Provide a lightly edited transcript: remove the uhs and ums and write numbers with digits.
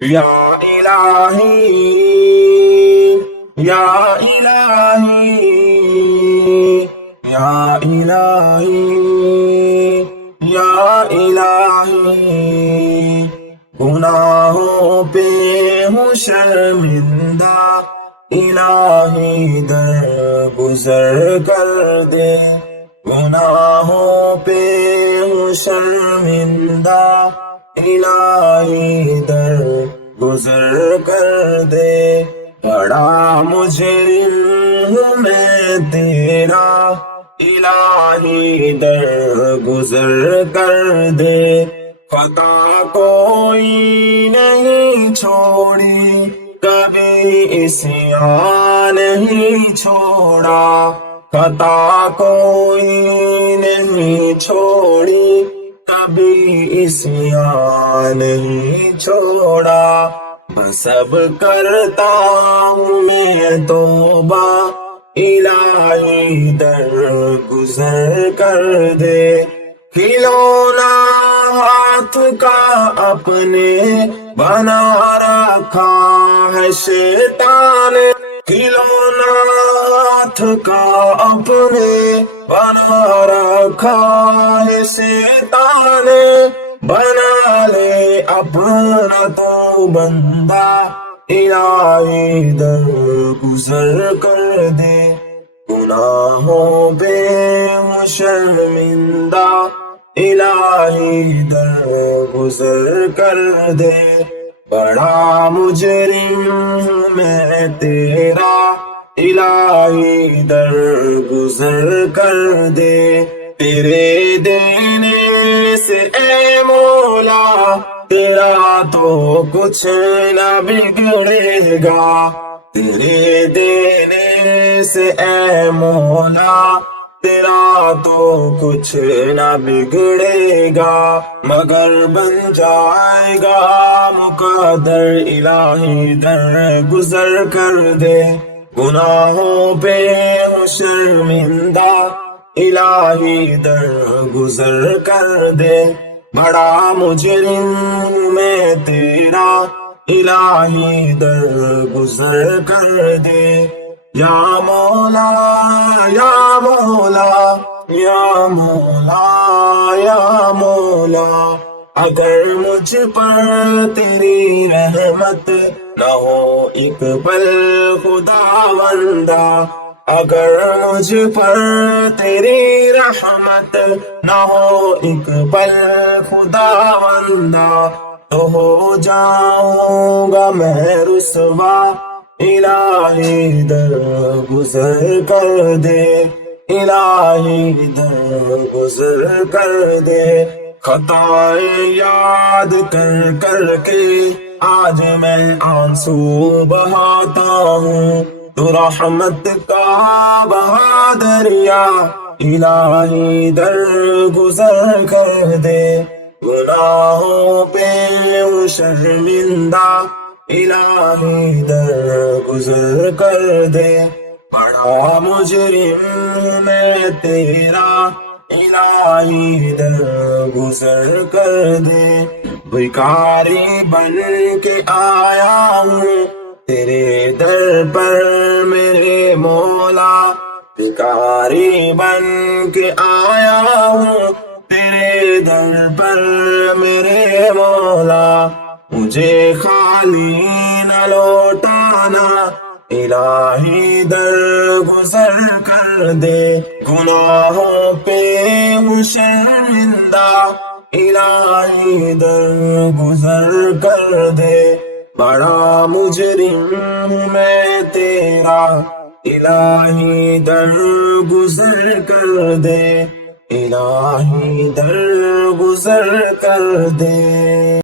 یا الہی یا الہی یا الہی یا الہی، گناہوں پہ ہوں شرمندہ، الہی درگزر کر دے۔ گناہوں پہ ہوں شرمندہ، الہی درگزر کر دے۔ بڑا مجرم ہوں میں تیرا، الہی درگزر کر دے۔ خطا کوئی نہیں چھوڑی، کبھی عصیان نہیں چھوڑا۔ خطا کوئی نہیں چھوڑی، کبھی عصیان نہیں چھوڑا۔ بس اب کرتا ہوں میں توبہ، الہی درگزر کر دے۔ کھلونا ہاتھ کا اپنے بنا رکھا ہے شیطان، کھلونا ہاتھ کا اپنے بنا رکھا ہے شیطان۔ بنا لے اپنا تو بندہ، الہی درگزر کر دے۔ گناہوں پہ ہوں شرمندہ، الہی درگزر کر دے۔ بڑا مجرم ہوں میں تیرا، الہی درگزر کر دے۔ تیرے دینے سے اے مولا، تیرا تو کچھ نہ بگڑے گا۔ تیرے دینے سے اے مولا، تیرا تو کچھ نہ بگڑے گا، مگر بن جائے گا مقدر، الہی درگزر کر دے۔ گناہوں پہ ہوں شرمندہ، الہی درگزر کر دے۔ بڑا مجرم میں تیرا، الہی درگزر کر دے۔ یا مولا یا مولا یا مولا یا مولا، اگر مجھ پر تیری رحمت نہ ہو ایک پل خداوندا، اگر مجھ پر تیری رحمت نہ ہو ایک پل خداوندا، تو ہو جاؤں گا میں رسوا، الہی درگزر کر دے۔ الہی درگزر کر دے۔ خطائیں یاد کر کر کے آج میں آنسو بہاتا ہوں، تو رحمت کا بہا دریا، الہی درگزر کر دے۔ گناہوں پہ ہوں شرمندہ، الہی درگزر کر دے۔ بڑا مجرم میں تیرا، الہی درگزر کر دے۔ بھکاری بن کے آیا ہوں تیرے در پر میرے مولا، بھکاری بن کے آیا ہوں تیرے در پر میرے مولا، مجھے خالی نہ لوٹانا، الہی درگزر کر دے۔ گناہوں پہ ہوں شرمندہ، الہی درگزر کر دے۔ بڑا مجرم میں تیرا، الہی درگزر کر دے، الہی درگزر کر دے۔